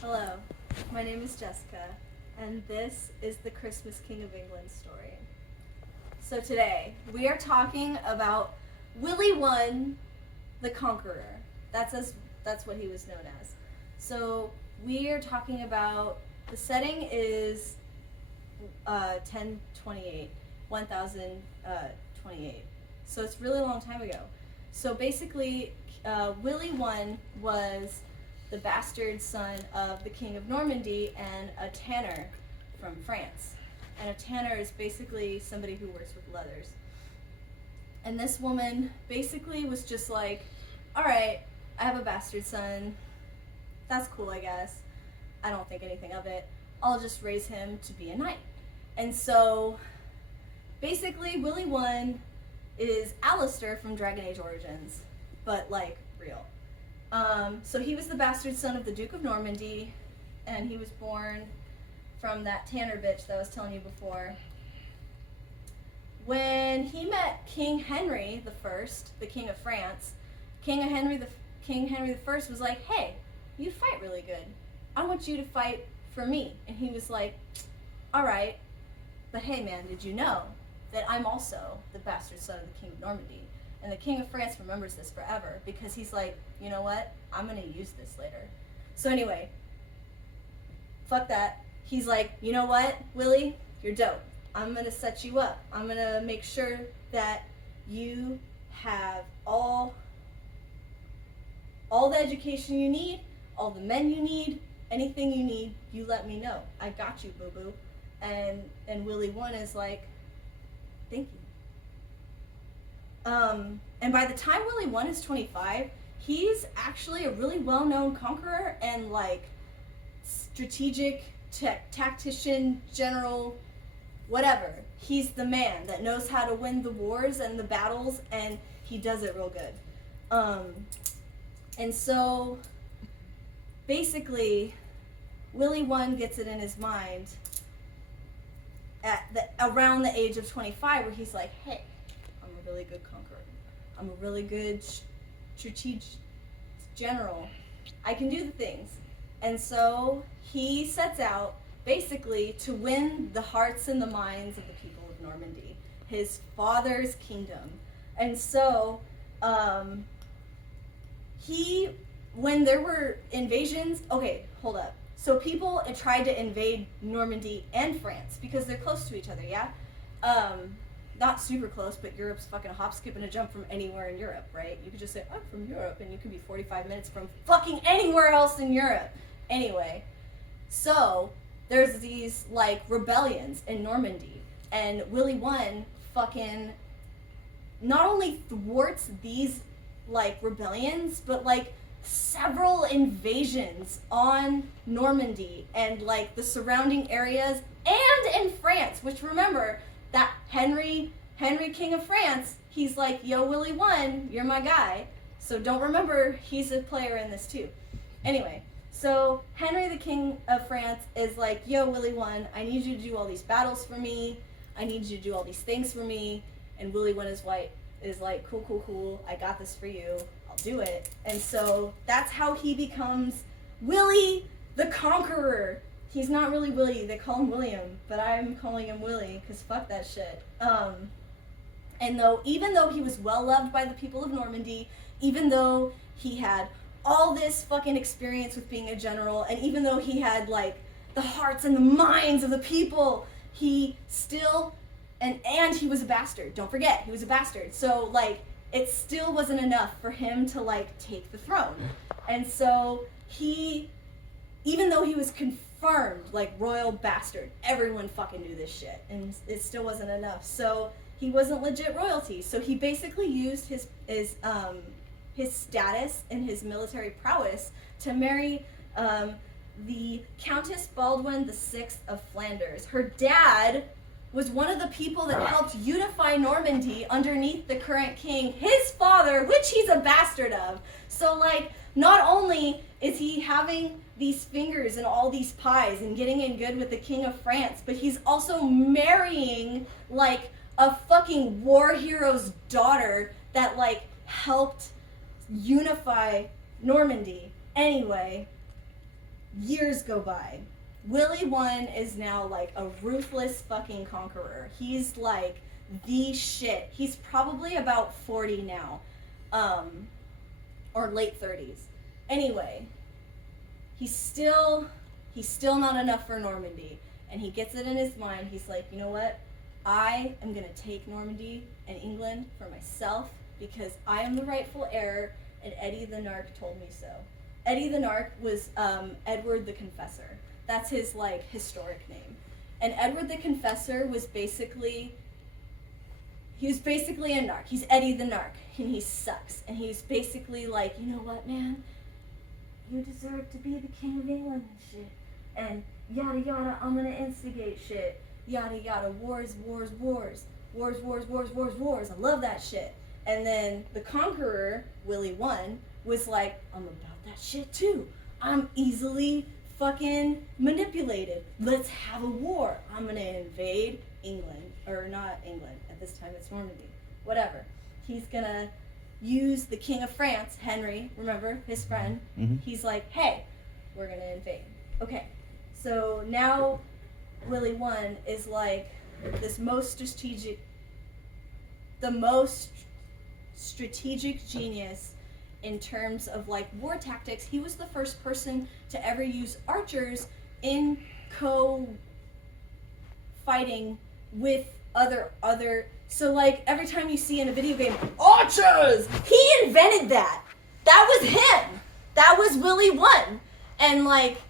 Hello, my name is Jessica, and this is the Christmas King of England story. So today, we are talking about Willie I the Conqueror. That's what he was known as. So we are talking about, the setting is 1028. So it's a really long time ago. So basically, Willie I was the bastard son of the King of Normandy and a tanner from France. And a tanner is basically somebody who works with leathers. And this woman basically was just like, alright, I have a bastard son. That's cool, I guess. I don't think anything of it. I'll just raise him to be a knight. And so, basically, Willie I is Alistair from Dragon Age Origins, but like, real. So he was the bastard son of the Duke of Normandy, and he was born from that tanner bitch that I was telling you before. When he met King Henry I, the King of France, King Henry I was like, hey, you fight really good. I want you to fight for me. And he was like, all right, but hey man, did you know that I'm also the bastard son of the King of Normandy? And the King of France remembers this forever because he's like, you know what? I'm going to use this later. So anyway, fuck that. He's like, you know what, Willie? You're dope. I'm going to set you up. I'm going to make sure that you have all the education you need, all the men you need, anything you need, you let me know. I got you, boo-boo. And Willie I is like, thank you. And by the time Willie I is 25, he's actually a really well-known conqueror and like strategic tactician, general, whatever. He's the man that knows how to win the wars and the battles, and he does it real good. And so basically, Willie I gets it in his mind around the age of 25, where he's like, hey, I'm a really good conqueror. I'm a really good strategic general. I can do the things. And so he sets out basically to win the hearts and the minds of the people of Normandy, his father's kingdom. And so when there were invasions, okay, hold up. So people tried to invade Normandy and France because they're close to each other, yeah? Not super close, but Europe's fucking a hop, skip, and a jump from anywhere in Europe, right? You could just say, I'm from Europe, and you could be 45 minutes from fucking anywhere else in Europe. Anyway, so there's these, like, rebellions in Normandy, and Willie I fucking not only thwarts these, like, rebellions, but, like, several invasions on Normandy and, like, the surrounding areas, and in France, which, remember, that Henry King of France, he's like, yo, Willie I, you're my guy. So don't remember, he's a player in this too. Anyway, so Henry the King of France is like, yo, Willie I need you to do all these battles for me. I need you to do all these things for me. And Willie I is like, cool, I got this for you. I'll do it. And so that's how he becomes Willie the Conqueror. He's not really Willie, they call him William, but I'm calling him Willie, because fuck that shit. And even though he was well loved by the people of Normandy, even though he had all this fucking experience with being a general, and even though he had, like, the hearts and the minds of the people, he still, and he was a bastard, don't forget, he was a bastard. So, like, it still wasn't enough for him to, like, take the throne. And so even though he was confirmed, like, royal bastard, everyone fucking knew this shit, and it still wasn't enough. So he wasn't legit royalty. So he basically used his status and his military prowess to marry the Countess Baldwin VI of Flanders. Her dad was one of the people that helped unify Normandy underneath the current king, his father, which he's a bastard of. So, like, not only is he having these fingers in all these pies and getting in good with the King of France, but he's also marrying, like, a fucking war hero's daughter that, like, helped unify Normandy. Anyway, Years go by. Willie One is now like a ruthless fucking conqueror. He's like the shit. He's probably about 40 now. Or late 30s. Anyway, he's still not enough for Normandy. And he gets it in his mind. He's like, you know what? I am going to take Normandy and England for myself because I am the rightful heir, and Eddie the Narc told me so. Eddie the Narc was Edward the Confessor. That's his, like, historic name. And Edward the Confessor was basically... He was basically a narc. He's Eddie the Narc, and he sucks. And he's basically like, you know what, man? You deserve to be the king of England and shit. And yada yada, I'm gonna instigate shit. Yada yada, wars, wars, wars. Wars, wars, wars, wars, wars. I love that shit. And then the conqueror, Willie One, was like, I'm about that shit too. I'm easily fucking manipulated. Let's have a war. I'm gonna invade England. Or not England. At this time it's Normandy. Whatever. He's gonna use the King of France, Henry, remember, his friend. Mm-hmm. He's like, hey, we're gonna invade. Okay. So now Willie One is like the most strategic genius in terms of like war tactics. He was the first person to ever use archers in fighting with other so like every time you see in a video game archers, he invented that. That was him. That was Willie One. And like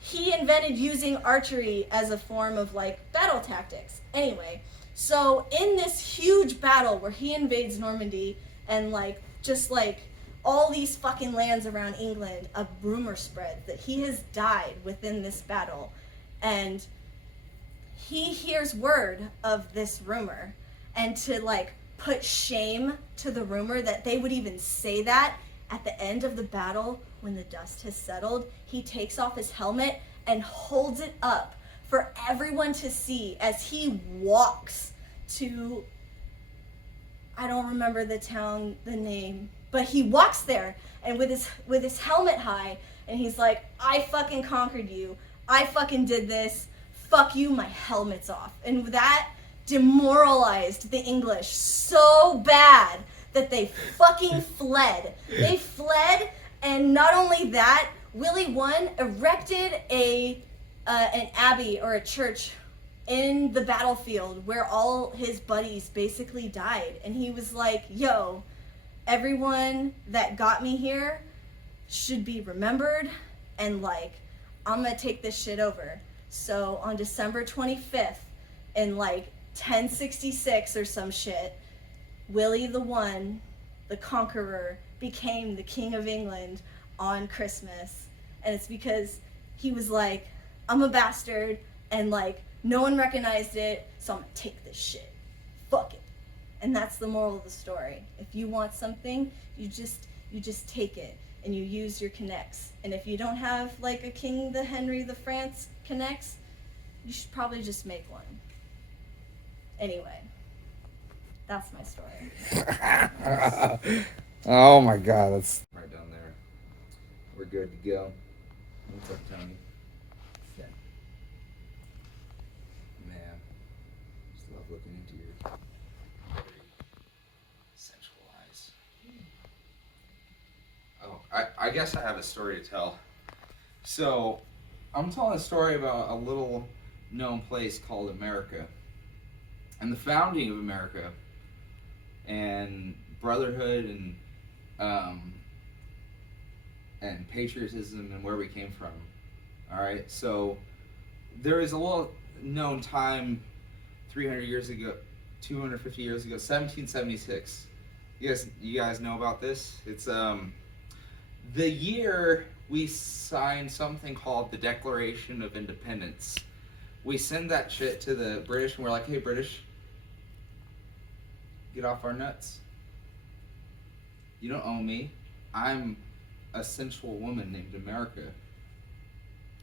he invented using archery as a form of like battle tactics. Anyway, so in this huge battle where he invades Normandy and like just like all these fucking lands around England, a rumor spreads that he has died within this battle. And he hears word of this rumor, and to like put shame to the rumor that they would even say that at the end of the battle when the dust has settled, he takes off his helmet and holds it up for everyone to see as he walks to, I don't remember the name, but he walks there and with his helmet high, and he's like, I fucking conquered you. I fucking did this. Fuck you, my helmet's off. And that demoralized the English so bad that they fucking fled. They fled, and not only that, Willie One erected an abbey or a church in the battlefield where all his buddies basically died. And he was like, yo, everyone that got me here should be remembered, and like, I'm gonna take this shit over. So on December 25th in like 1066 or some shit, Willie the One, the conqueror, became the King of England on Christmas. And it's because he was like, I'm a bastard, and like no one recognized it, so I'm gonna take this shit. Fuck it. And that's the moral of the story. If you want something, you just take it, and you use your connects. And if you don't have like a King the Henry the France connects, you should probably just make one. Anyway, that's my story. Oh my god, that's right down there. We're good to go. What's up, Tony? Yeah. Man, just love looking into your very sensual eyes. Oh, I guess I have a story to tell. So, I'm telling a story about a little known place called America. And the founding of America. And brotherhood and patriotism and where we came from. Alright, so there is a little known time 300 years ago, 250 years ago, 1776. You guys know about this? It's the year we signed something called the Declaration of Independence. We send that shit to the British and we're like, hey British, get off our nuts. You don't own me. I'm a sensual woman named America.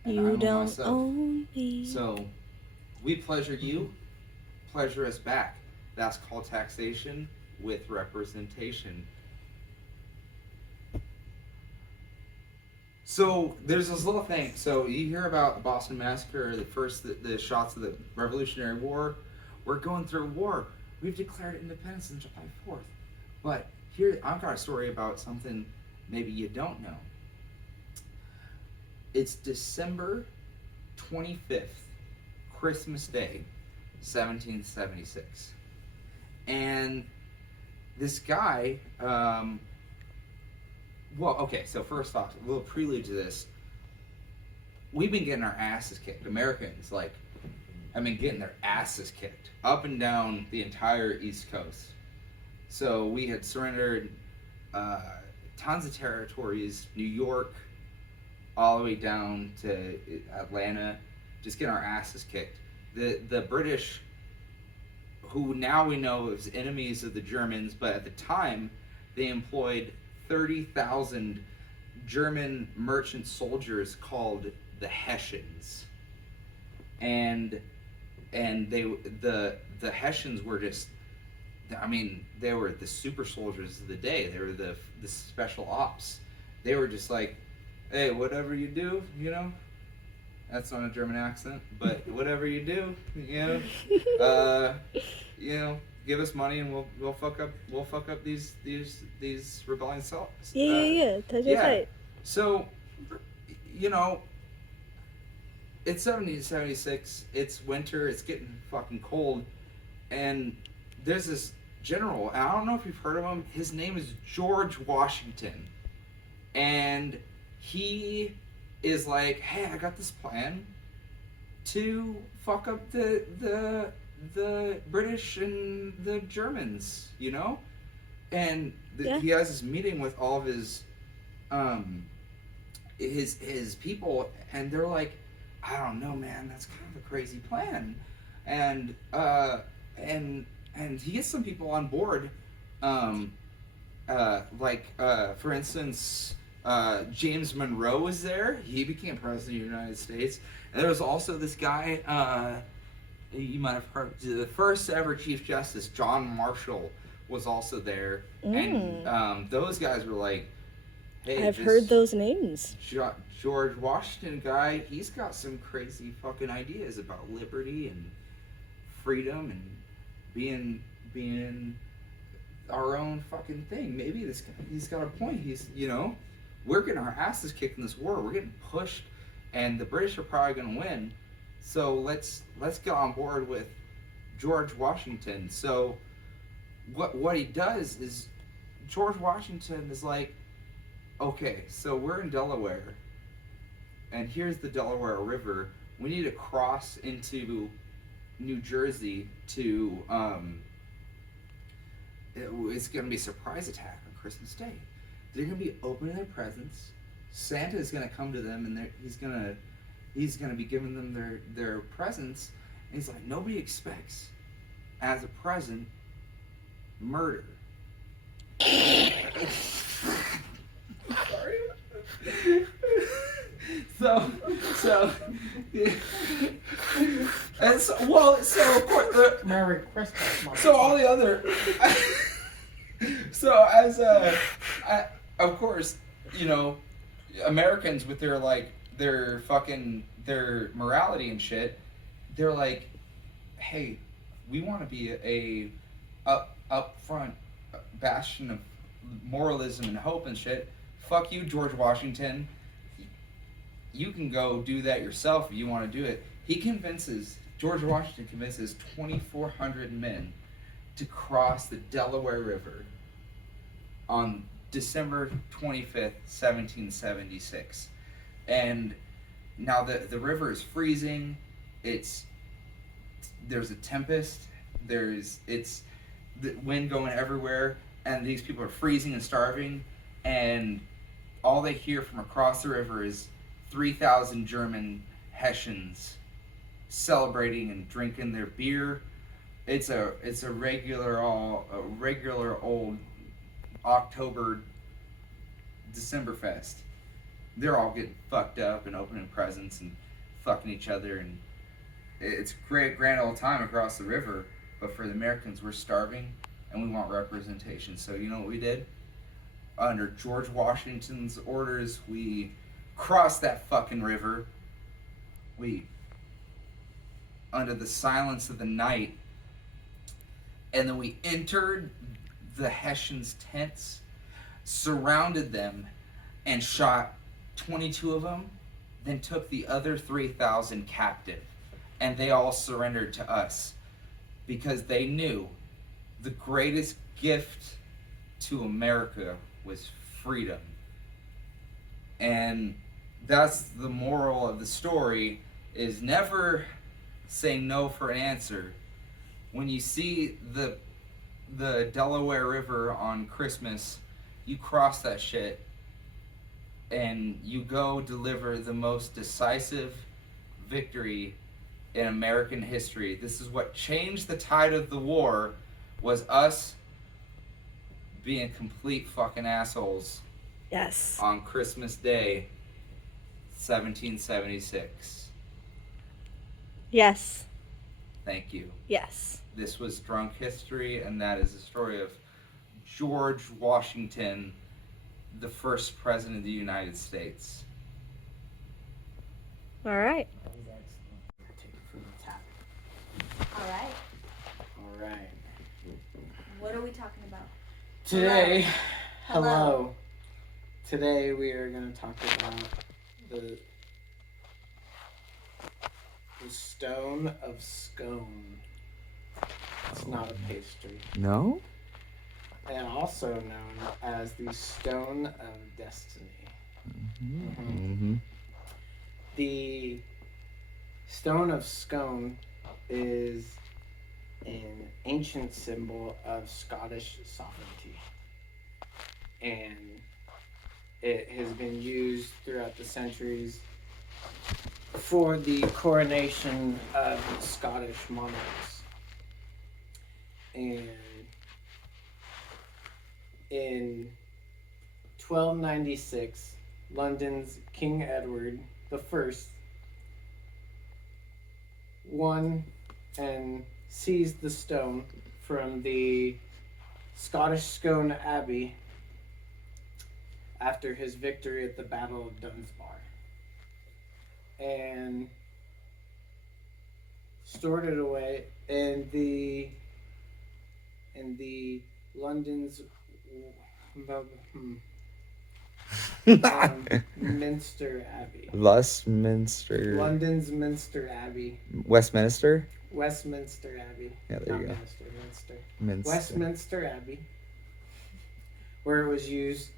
And you I'm don't myself. own me. So we pleasure you, pleasure us back. That's called taxation with representation. So there's this little thing. So you hear about the Boston Massacre, the shots of the Revolutionary War. We're going through war. We've declared independence on July 4th. But here, I've got a story about something maybe you don't know. It's December 25th, Christmas Day, 1776. And this guy, so first off, a little prelude to this. We've been getting our asses kicked. Americans, have been getting their asses kicked up and down the entire East Coast. So we had surrendered tons of territories, New York, all the way down to Atlanta, just getting our asses kicked. The British, who now we know as enemies of the Germans, but at the time they employed 30,000 German merchant soldiers called the Hessians, and the Hessians were just, they were the super soldiers of the day. They were the special ops. They were just like, hey, whatever you do, that's not a German accent, but whatever you do, give us money and we'll fuck up these rebellion cells. Yeah. That's right. So, it's 1776. It's winter. It's getting fucking cold, and there's this general. And I don't know if you've heard of him. His name is George Washington, and he is like, hey, I got this plan to fuck up the British and the Germans, and he has this meeting with all of his people, and they're like, I don't know, man, that's kind of a crazy plan, and he gets some people on board, for instance, James Monroe was there. He became president of the United States. And there was also this guy, you might have heard, the first ever Chief Justice, John Marshall, was also there. And those guys were like, hey, I've heard those names. George Washington guy, he's got some crazy fucking ideas about liberty and freedom and being our own fucking thing. Maybe this guy, he's got a point. He's, we're getting our asses kicked in this war. We're getting pushed, and the British are probably going to win. So let's get on board with George Washington. So what he does is, George Washington is like, okay, so we're in Delaware, and here's the Delaware River. We need to cross into New Jersey to it's going to be a surprise attack on Christmas Day. They're going to be opening their presents. Santa is going to come to them, and he's going to be giving them their presents. And he's like, nobody expects, as a present, murder. Sorry. So of course, Merry Christmas, Mom. so all the other, of course, Americans with their morality and shit, they're like, hey, we want to be a upfront bastion of moralism and hope and shit. Fuck you, George Washington. You can go do that yourself if you want to do it. George Washington convinces 2,400 men to cross the Delaware River on December 25th, 1776. And now the river is freezing. There's a tempest. It's the wind going everywhere, and these people are freezing and starving, and all they hear from across the river is 3,000 German Hessians celebrating and drinking their beer. It's a regular old October Decemberfest. They're all getting fucked up and opening presents and fucking each other, and it's a grand old time across the river. But for the Americans, we're starving and we want representation. So you know what we did? Under George Washington's orders, we crossed that fucking river. We, under the silence of the night, and then we entered the Hessians' tents, surrounded them, and shot 22 of them, then took the other 3,000 captive. And they all surrendered to us because they knew the greatest gift to America was freedom. And that's the moral of the story, is never say no for an answer. When you see the Delaware River on Christmas, you cross that shit and you go deliver the most decisive victory in American history. This is what changed the tide of the war, was us being complete fucking assholes. Yes. On Christmas Day, 1776. Yes. Thank you. Yes. This was Drunk History, and that is the story of George Washington, the first president of the United States. All right. That was excellent. Take it from the top. All right. All right. What are we talking about? Today, Hello. hello. Today we are going to talk about the stone of scone. It's not a pastry. No? And also known as the stone of destiny. Mm-hmm. The stone of scone is an ancient symbol of Scottish sovereignty. And it has been used throughout the centuries for the coronation of Scottish monarchs. And in 1296, London's King Edward I won and seized the stone from the Scottish Scone Abbey after his victory at the Battle of Dunsbar, and stored it away in the London's Minster Abbey. Westminster. London's Minster Abbey. Westminster? Westminster Abbey. Yeah, there you Not go. Minster. Westminster Abbey, where it was used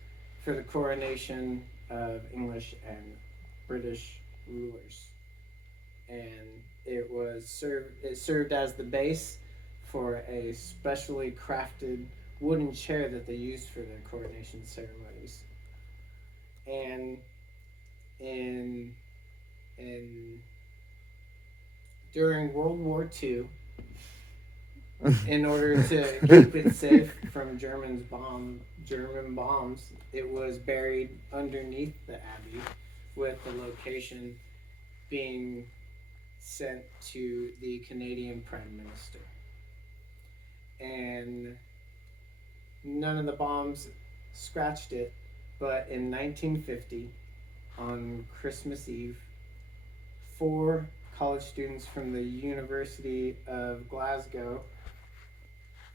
for the coronation of English and British rulers, and it served as the base for a specially crafted wooden chair that they used for their coronation ceremonies. And during World War II, in order to keep it safe from German bombs, it was buried underneath the abbey, with the location being sent to the Canadian Prime Minister. And none of the bombs scratched it, but in 1950, on Christmas Eve, 4 college students from the University of Glasgow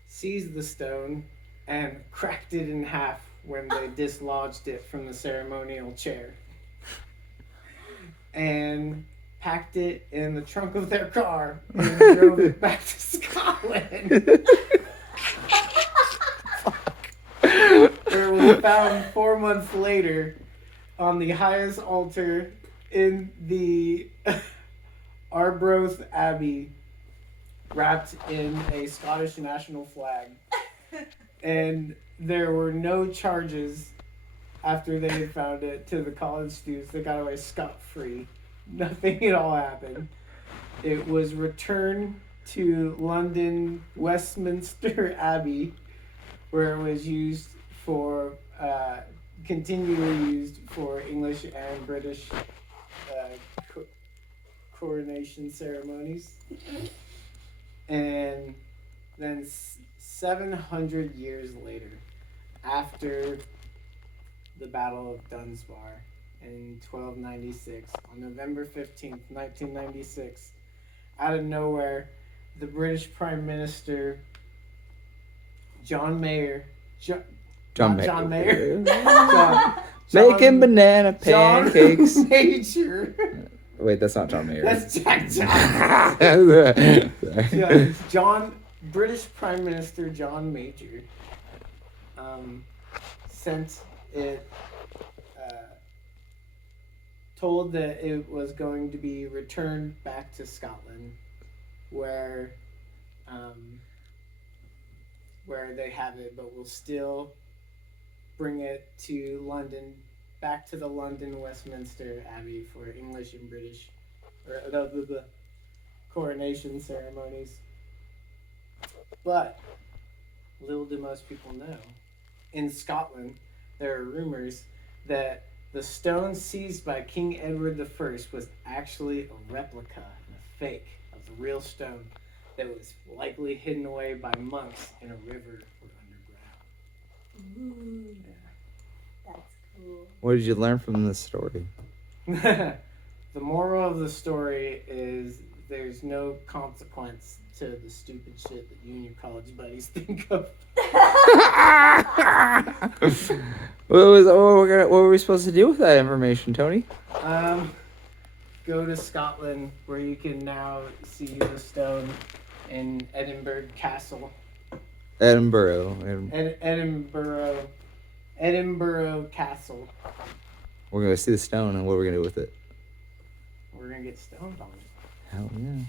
seized the stone and cracked it in half when they dislodged it from the ceremonial chair, and packed it in the trunk of their car and drove it back to Scotland. Where it was found 4 months later on the highest altar in the Arbroath Abbey, wrapped in a Scottish national flag. And there were no charges after they had found it to the college students. They got away scot-free. Nothing at all happened. It was returned to London Westminster Abbey, where it was used for, continually used for English and British coronation ceremonies. And then 700 years later, after the Battle of Dunsbar in 1296. On November 15th, 1996, out of nowhere, the British Prime Minister, John Mayer, John John Mayer. John, Making banana John pancakes. Major. Wait, that's not John Mayer. That's Jack Johnson. Sorry. Yeah, British Prime Minister John Major sent it, told that it was going to be returned back to Scotland, where they have it, but will still bring it to London, back to the London Westminster Abbey for English and British, or the coronation ceremonies. But little do most people know, in Scotland there are rumors that the stone seized by King Edward I was actually a replica and a fake of the real stone that was likely hidden away by monks in a river or underground. Ooh, that's cool. What did you learn from this story? The moral of the story is there's no consequence to the stupid shit that you and your college buddies think of. What were we supposed to do with that information, Tony? Go to Scotland, where you can now see the stone in Edinburgh Castle. Edinburgh. Edinburgh Castle. We're going to see the stone, and what we're going to do with it? We're gonna get stoned on it. Hell yeah.